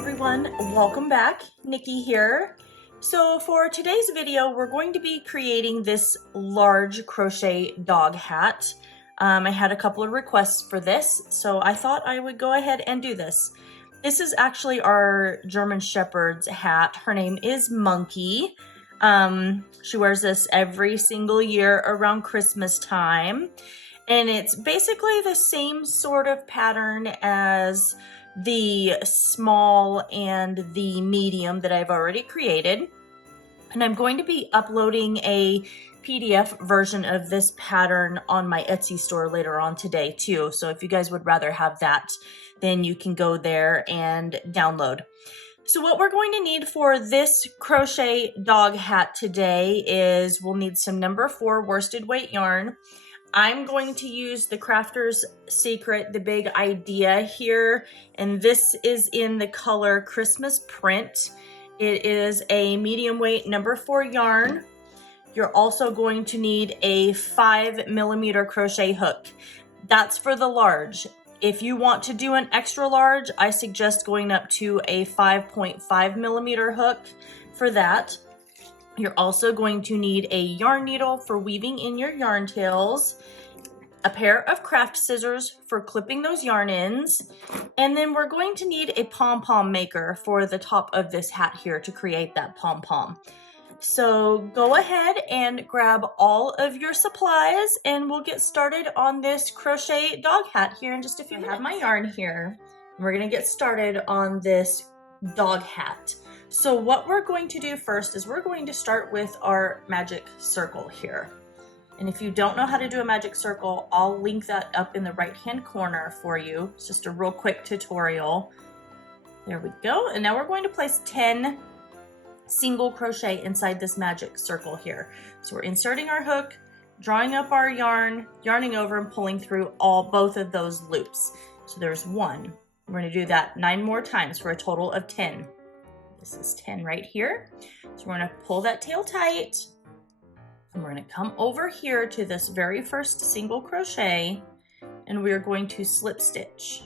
everyone, welcome back. Nikki here. So for today's video, we're going to be creating this large crochet dog hat. I had a couple of requests for this, so I thought I would go ahead and do this. This is actually our German Shepherd's hat. Her name is Monkey. She wears this every single year around Christmas time. And it's basically the same sort of pattern as the small and the medium that I've already created. And I'm going to be uploading a PDF version of this pattern on my Etsy store later on today too. So if you guys would rather have that, then you can go there and download. So what we're going to need for this crochet dog hat today is we'll need some number 4 worsted weight yarn. I'm going to use the Crafter's Secret, the big idea here, and this is in the color Christmas Print. It is a medium weight number 4 yarn. You're also going to need a 5mm crochet hook. That's for the large. If you want to do an extra large, I suggest going up to a 5.5mm hook for that. You're also going to need a yarn needle for weaving in your yarn tails, a pair of craft scissors for clipping those yarn ends, and then we're going to need a pom pom maker for the top of this hat here to create that pom pom. So go ahead and grab all of your supplies and we'll get started on this crochet dog hat here in just a few minutes. I have my yarn here. We're gonna get started on this dog hat. So what we're going to do first is we're going to start with our magic circle here. And if you don't know how to do a magic circle, I'll link that up in the right-hand corner for you. It's just a real quick tutorial. There we go. And now we're going to place 10 single crochet inside this magic circle here. So we're inserting our hook, drawing up our yarn, yarning over and pulling through both of those loops. So there's 1. We're going to do that 9 more times for a total of 10. This is 10 right here. So we're going to pull that tail tight and we're going to come over here to this very first single crochet and we're going to slip stitch.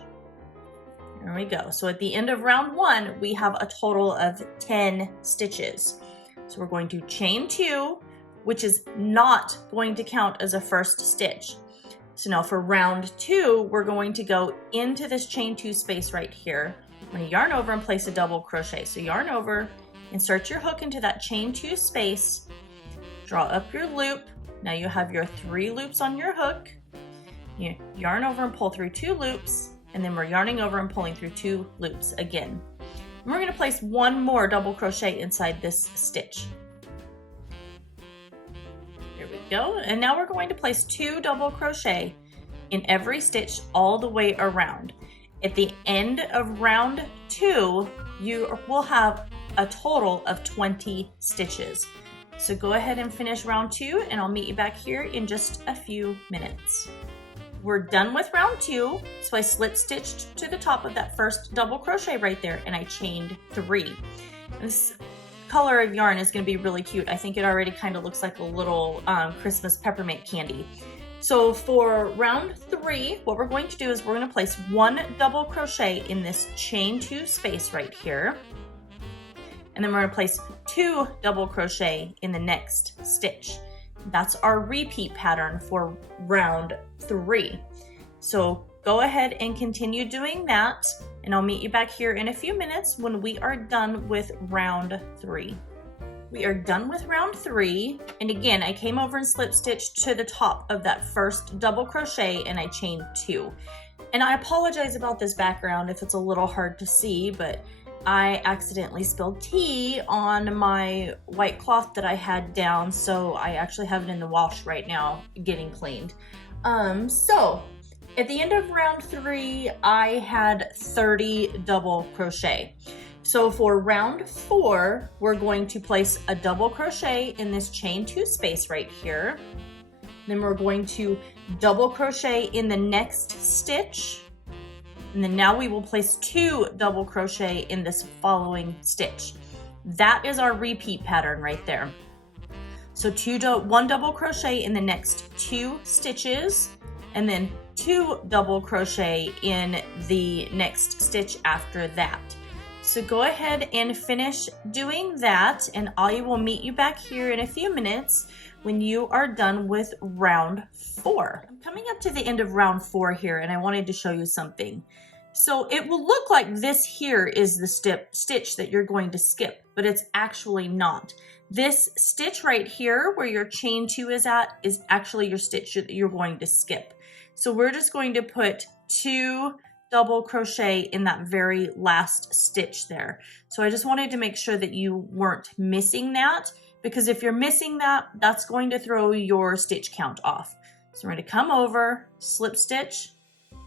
There we go. So at the end of round 1, we have a total of 10 stitches. So we're going to chain 2, which is not going to count as a first stitch. So now for round 2, we're going to go into this chain 2 space right here. I'm going to yarn over and place a double crochet. So yarn over, insert your hook into that chain 2 space, draw up your loop. Now you have your 3 loops on your hook. You yarn over and pull through 2 loops, and then we're yarning over and pulling through 2 loops again. And we're going to place 1 more double crochet inside this stitch. There we go. And now we're going to place 2 double crochet in every stitch all the way around. At the end of round 2, you will have a total of 20 stitches. So go ahead and finish round 2 and I'll meet you back here in just a few minutes. We're done with round 2, so I slip stitched to the top of that first double crochet right there and I chained 3. This color of yarn is going to be really cute. I think it already kind of looks like a little Christmas peppermint candy. So for round 3, what we're going to do is we're going to place 1 double crochet in this chain 2 space right here. And then we're going to place 2 double crochet in the next stitch. That's our repeat pattern for round 3. So go ahead and continue doing that, and I'll meet you back here in a few minutes when we are done with round 3. We are done with round 3, and again, I came over and slip stitched to the top of that first double crochet and I chained 2. And I apologize about this background if it's a little hard to see, but I accidentally spilled tea on my white cloth that I had down, so I actually have it in the wash right now getting cleaned. So at the end of round 3, I had 30 double crochet. So for round 4, we're going to place a double crochet in this chain 2 space right here. Then we're going to double crochet in the next stitch. And then now we will place 2 double crochet in this following stitch. That is our repeat pattern right there. So 1 double crochet in the next 2 stitches, and then 2 double crochet in the next stitch after that. So go ahead and finish doing that, and I will meet you back here in a few minutes when you are done with round 4. I'm coming up to the end of round 4 here, and I wanted to show you something. So it will look like this here is the stitch that you're going to skip, but it's actually not. This stitch right here where your chain 2 is at is actually your stitch that you're going to skip. So we're just going to put 2 double crochet in that very last stitch there. So I just wanted to make sure that you weren't missing that, because if you're missing that, that's going to throw your stitch count off. So we're going to come over, slip stitch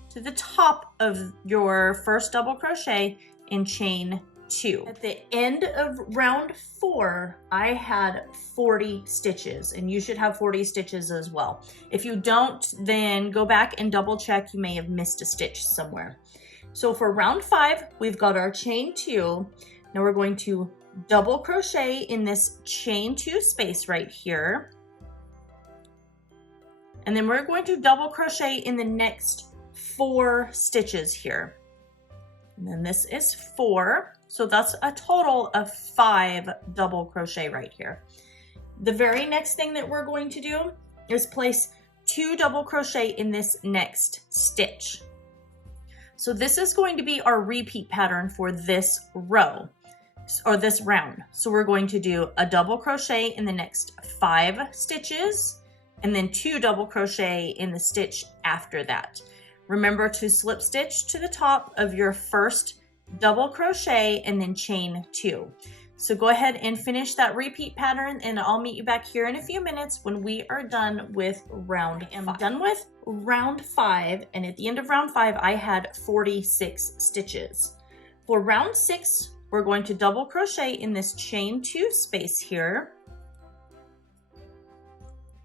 to the top of your first double crochet and chain 2. At the end of round 4, I had 40 stitches, and you should have 40 stitches as well. If you don't, then go back and double check. You may have missed a stitch somewhere. So for round 5, we've got our chain 2. Now we're going to double crochet in this chain 2 space right here. And then we're going to double crochet in the next 4 stitches here. And then this is 4. So that's a total of 5 double crochet right here. The very next thing that we're going to do is place 2 double crochet in this next stitch. So this is going to be our repeat pattern for this row or this round. So we're going to do a double crochet in the next 5 stitches and then 2 double crochet in the stitch after that. Remember to slip stitch to the top of your first double crochet and then chain 2. So go ahead and finish that repeat pattern, and I'll meet you back here in a few minutes when we are done with round 5. I'm done with round 5, and at the end of round 5 I had 46 stitches. For round 6, we're going to double crochet in this chain 2 space here,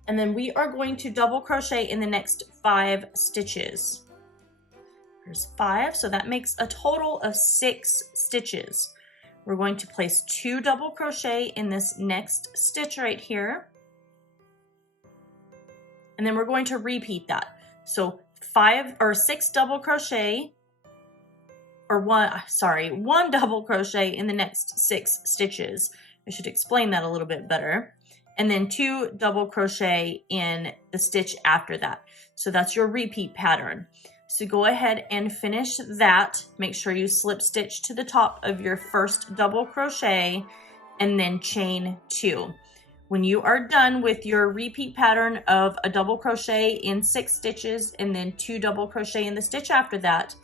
and then we are going to double crochet in the next 5 stitches. There's 5, so that makes a total of 6 stitches. We're going to place 2 double crochet in this next stitch right here. And then we're going to repeat that. So 6 double crochet, or one double crochet in the next 6 stitches. I should explain that a little bit better. And then 2 double crochet in the stitch after that. So that's your repeat pattern. So go ahead and finish that. Make sure you slip stitch to the top of your first double crochet and then chain 2. When you are done with your repeat pattern of a double crochet in 6 stitches and then 2 double crochet in the stitch after that,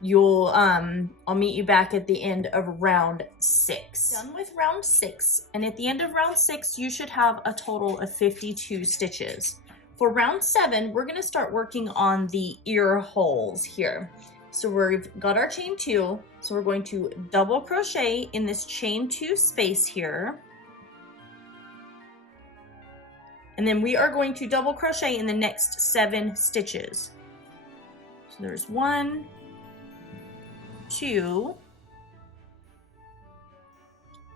you'll I'll meet you back at the end of round 6. Done with round 6, and at the end of round 6 you should have a total of 52 stitches. For round 7, we're going to start working on the ear holes here. So we've got our chain 2, so we're going to double crochet in this chain 2 space here. And then we are going to double crochet in the next 7 stitches. So there's 1, 2,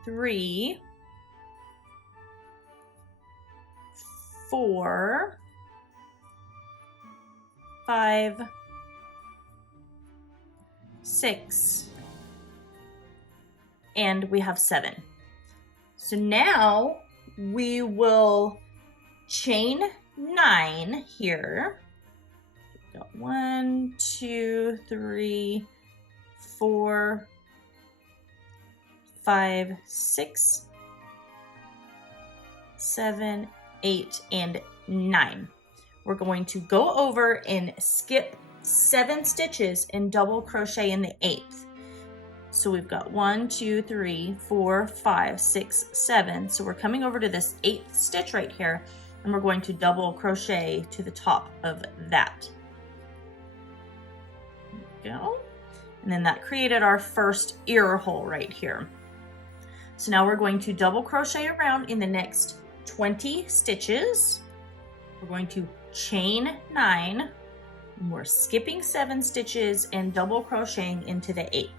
3, 4, 5, 6, and we have 7. So now we will chain 9 here. We've got 1, 2, 3, 4, 5, 6, 7, 8, and 9. We're going to go over and skip 7 stitches and double crochet in the 8th. So we've got 1, 2, 3, 4, 5, 6, 7. So we're coming over to this 8th stitch right here, and we're going to double crochet to the top of that. There we go. And then that created our first ear hole right here. So now we're going to double crochet around in the next 20 stitches. We're going to chain 9, and we're skipping 7 stitches and double crocheting into the 8th.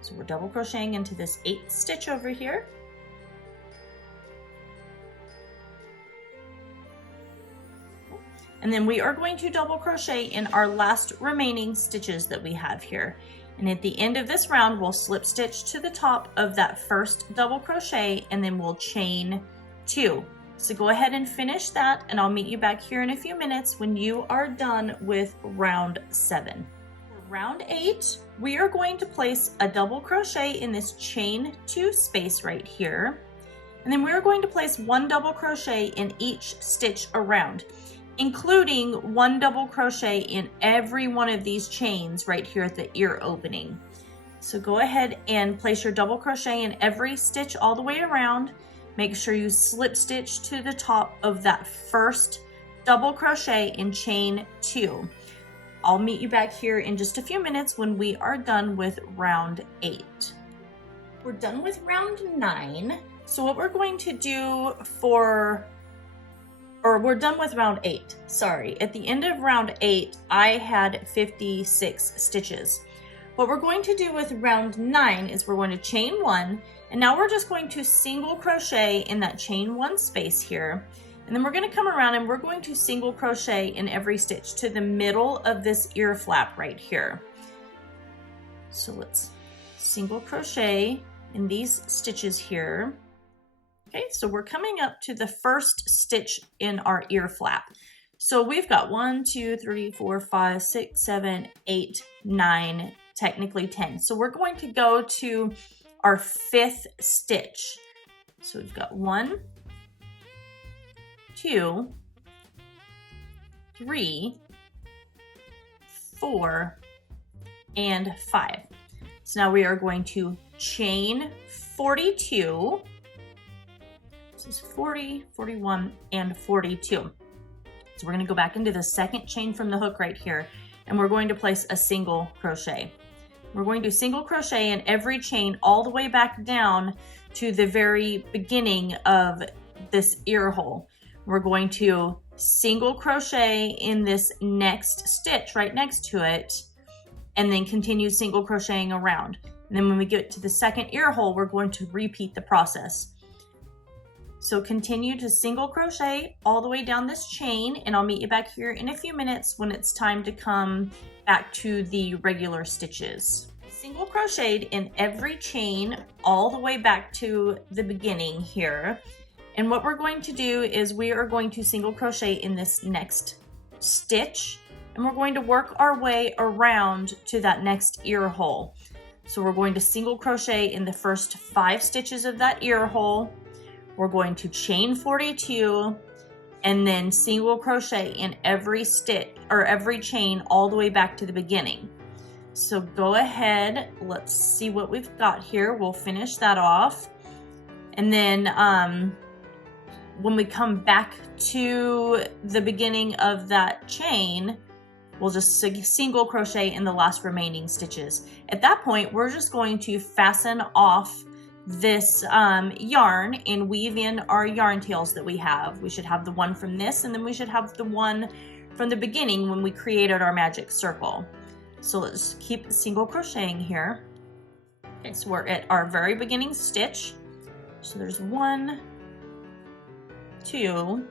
So we're double crocheting into this 8th stitch over here. And then we are going to double crochet in our last remaining stitches that we have here. And at the end of this round, we'll slip stitch to the top of that first double crochet, and then we'll chain 2. So go ahead and finish that, and I'll meet you back here in a few minutes when you are done with round 7. For round 8, we are going to place a double crochet in this chain 2 space right here. And then we're going to place 1 double crochet in each stitch around, including 1 double crochet in every one of these chains right here at the ear opening. So go ahead and place your double crochet in every stitch all the way around. Make sure you slip stitch to the top of that first double crochet in chain 2. I'll meet you back here in just a few minutes when we are done with round 8. We're done with round 9. So what we're going to do we're done with round 8, sorry. At the end of round 8, I had 56 stitches. What we're going to do with round 9 is we're going to chain 1, and now we're just going to single crochet in that chain 1 space here. And then we're going to come around and we're going to single crochet in every stitch to the middle of this ear flap right here. So let's single crochet in these stitches here. Okay, so we're coming up to the first stitch in our ear flap. So we've got 1, 2, 3, 4, 5, 6, 7, 8, 9, technically 10. So we're going to go to our 5th stitch. So we've got 1, 2, 3, 4, and 5. So now we are going to chain 42. This is 40, 41, and 42. So we're going to go back into the second chain from the hook right here, and we're going to place a single crochet. We're going to single crochet in every chain all the way back down to the very beginning of this ear hole. We're going to single crochet in this next stitch right next to it, and then continue single crocheting around. And then when we get to the second ear hole, we're going to repeat the process. So continue to single crochet all the way down this chain, and I'll meet you back here in a few minutes when it's time to come back to the regular stitches. Single crocheted in every chain all the way back to the beginning here. And what we're going to do is we are going to single crochet in this next stitch, and we're going to work our way around to that next ear hole. So we're going to single crochet in the first 5 stitches of that ear hole. We're going to chain 42 and then single crochet in every stitch or every chain all the way back to the beginning. So go ahead, let's see what we've got here. We'll finish that off. And then when we come back to the beginning of that chain, we'll just single crochet in the last remaining stitches. At that point, we're just going to fasten off this yarn and weave in our yarn tails that we have. We should have the one from this, and then we should have the one from the beginning when we created our magic circle. So let's keep single crocheting here. Okay, so we're at our very beginning stitch. So there's 1, 2,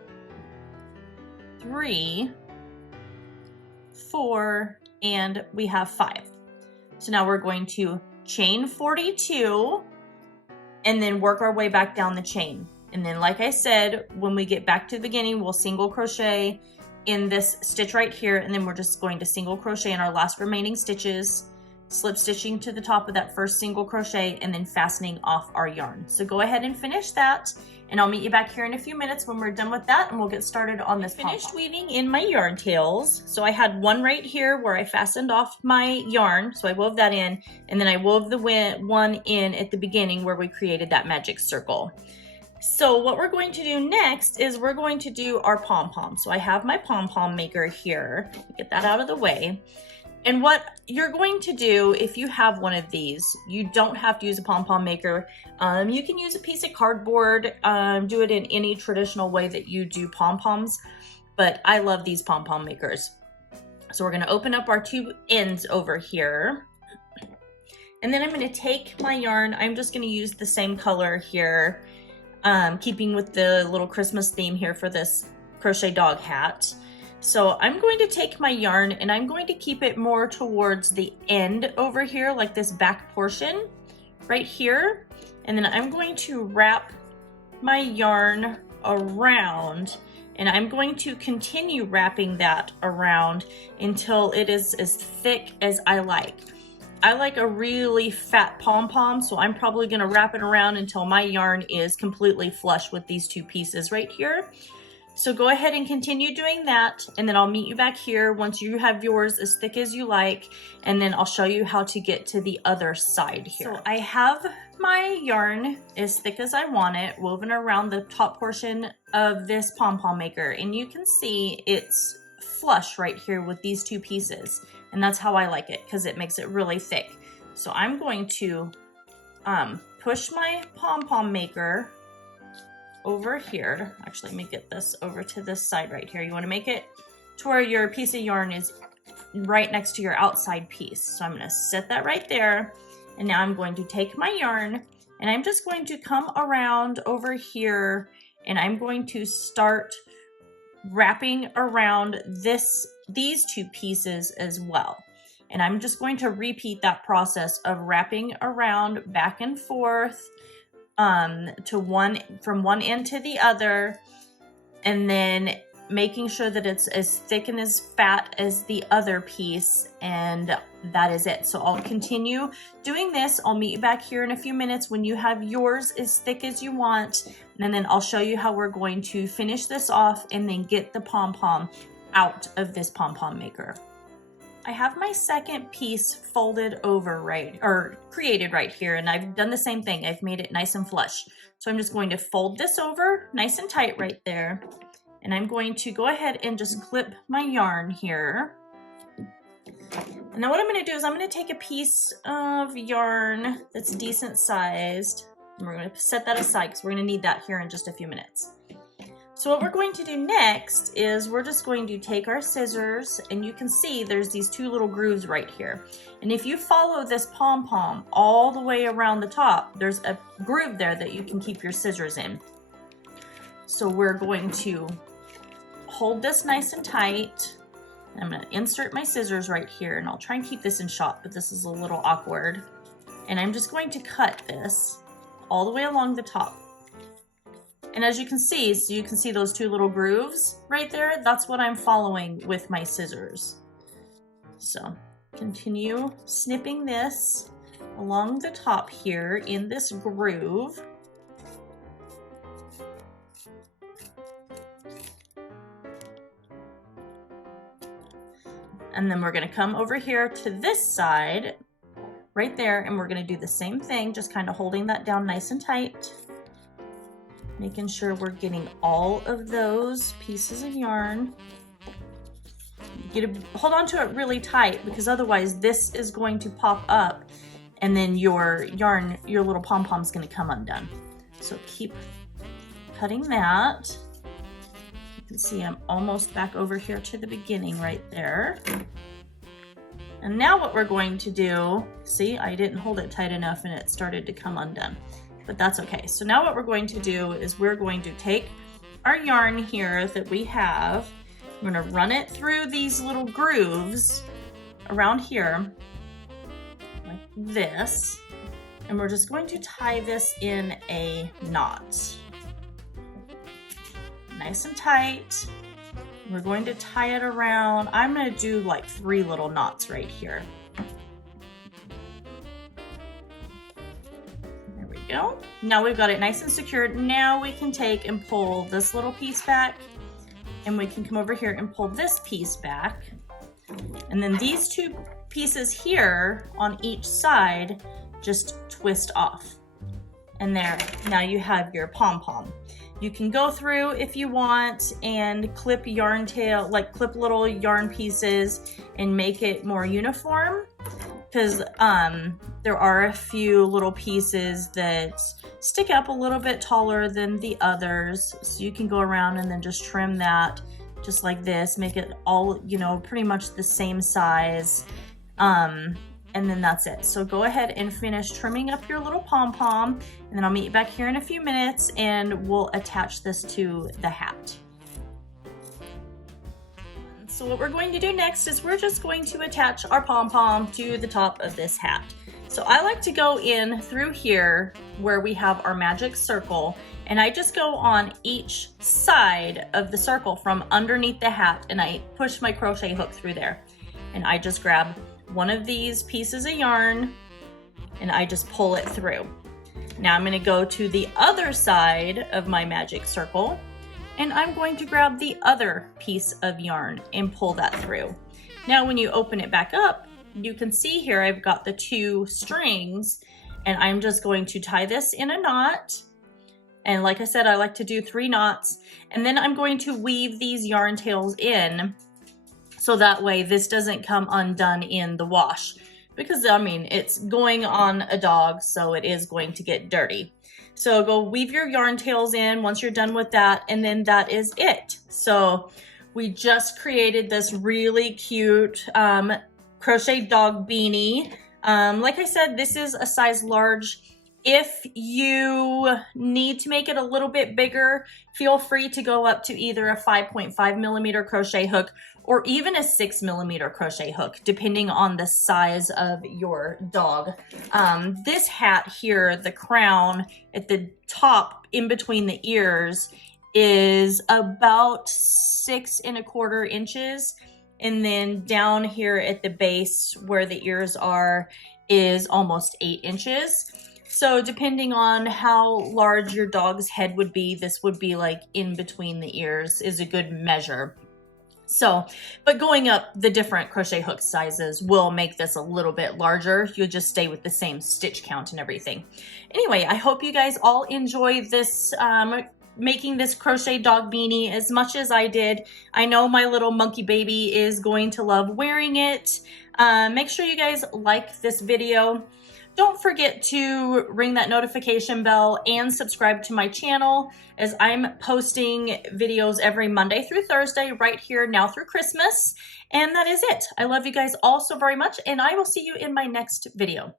3, 4, and we have 5. So now we're going to chain 42 and then work our way back down the chain. And then, like I said, when we get back to the beginning, we'll single crochet in this stitch right here, and then we're just going to single crochet in our last remaining stitches, slip stitching to the top of that first single crochet, and then fastening off our yarn. So go ahead and finish that, and I'll meet you back here in a few minutes when we're done with that, and we'll get started on this. Finished weaving in my yarn tails. So I had one right here where I fastened off my yarn, so I wove that in, and then I wove the one in at the beginning where we created that magic circle. So what we're going to do next is we're going to do our pom-pom. So I have my pom-pom maker here. Get that out of the way. And what you're going to do, if you have one of these, you don't have to use a pom-pom maker. You can use a piece of cardboard, do it in any traditional way that you do pom-poms, but I love these pom-pom makers. So we're gonna open up our 2 ends over here. And then I'm gonna take my yarn, I'm just gonna use the same color here, keeping with the little Christmas theme here for this crochet dog hat. So I'm going to take my yarn and I'm going to keep it more towards the end over here, like this back portion right here. And then I'm going to wrap my yarn around, and I'm going to continue wrapping that around until it is as thick as I like. I like a really fat pom-pom, so I'm probably gonna wrap it around until my yarn is completely flush with these two pieces right here. So go ahead and continue doing that, and then I'll meet you back here once you have yours as thick as you like, and then I'll show you how to get to the other side here. So I have my yarn as thick as I want it, woven around the top portion of this pom-pom maker, and you can see it's flush right here with these two pieces, and that's how I like it because it makes it really thick. So I'm going to push my pom-pom maker over here. Actually, let me get this over to this side right here. You want to make it to where your piece of yarn is right next to your outside piece. So I'm going to set that right there. And now I'm going to take my yarn and I'm just going to come around over here and I'm going to start wrapping around these two pieces as well. And I'm just going to repeat that process of wrapping around back and forth from one end to the other, and then making sure that it's as thick and as fat as the other piece, and that is it. So I'll continue doing this. I'll meet you back here in a few minutes when you have yours as thick as you want, and then I'll show you how we're going to finish this off and then get the pom-pom out of this pom-pom maker. I have my second piece folded over created right here, and I've done the same thing. I've made it nice and flush. So I'm just going to fold this over nice and tight right there. And I'm going to go ahead and just clip my yarn here. And now what I'm going to do is I'm going to take a piece of yarn that's decent sized, and we're going to set that aside because we're going to need that here in just a few minutes. So what we're going to do next is we're just going to take our scissors, and you can see there's these two little grooves right here. And if you follow this pom-pom all the way around the top, there's a groove there that you can keep your scissors in. So we're going to hold this nice and tight. I'm going to insert my scissors right here, and I'll try and keep this in shot, but this is a little awkward. And I'm just going to cut this all the way along the top. And as you can see, so you can see those two little grooves right there. That's what I'm following with my scissors. So continue snipping this along the top here in this groove. And then we're going to come over here to this side right there, and we're going to do the same thing, just kind of holding that down nice and tight. Making sure we're getting all of those pieces of yarn. You gotta hold on to it really tight because otherwise this is going to pop up and then your yarn, your little pom-pom's gonna come undone. So keep cutting that. You can see I'm almost back over here to the beginning right there. And now what we're going to do, see, I didn't hold it tight enough and it started to come undone. But that's okay. So now what we're going to do is we're going to take our yarn here that we have. We're going to run it through these little grooves around here like this. And we're just going to tie this in a knot. Nice and tight. We're going to tie it around. I'm going to do like 3 little knots right here. Go. Now we've got it nice and secured. Now we can take and pull this little piece back, and we can come over here and pull this piece back. And then these two pieces here on each side just twist off. And there, now you have your pom-pom. You can go through if you want and clip yarn tail, like clip little yarn pieces and make it more uniform. Because there are a few little pieces that stick up a little bit taller than the others. So you can go around and then just trim that just like this, make it all, you know, pretty much the same size. And then that's it. So go ahead and finish trimming up your little pom-pom, and then I'll meet you back here in a few minutes and we'll attach this to the hat. So what we're going to do next is we're just going to attach our pom-pom to the top of this hat. So I like to go in through here where we have our magic circle, and I just go on each side of the circle from underneath the hat, and I push my crochet hook through there. And I just grab one of these pieces of yarn and I just pull it through. Now I'm going to go to the other side of my magic circle, and I'm going to grab the other piece of yarn and pull that through. Now when you open it back up, you can see here I've got the 2 strings, and I'm just going to tie this in a knot. And like I said, I like to do 3 knots, and then I'm going to weave these yarn tails in so that way this doesn't come undone in the wash, because I mean, it's going on a dog, so it is going to get dirty. So go weave your yarn tails in once you're done with that, and then that is it. So we just created this really cute crochet dog beanie. Like I said, this is a size large. If you need to make it a little bit bigger, feel free to go up to either a 5.5 millimeter crochet hook or even a 6 millimeter crochet hook, depending on the size of your dog. This hat here, the crown at the top in between the ears, is about 6 1/4 inches. And then down here at the base where the ears are is almost 8 inches. So depending on how large your dog's head would be, this would be like in between the ears is a good measure. So, but going up the different crochet hook sizes will make this a little bit larger. You'll just stay with the same stitch count and everything. Anyway, I hope you guys all enjoy this, making this crochet dog beanie as much as I did. I know my little monkey baby is going to love wearing it. Make sure you guys like this video. Don't forget to ring that notification bell and subscribe to my channel, as I'm posting videos every Monday through Thursday right here now through Christmas. And that is it. I love you guys all so very much, and I will see you in my next video.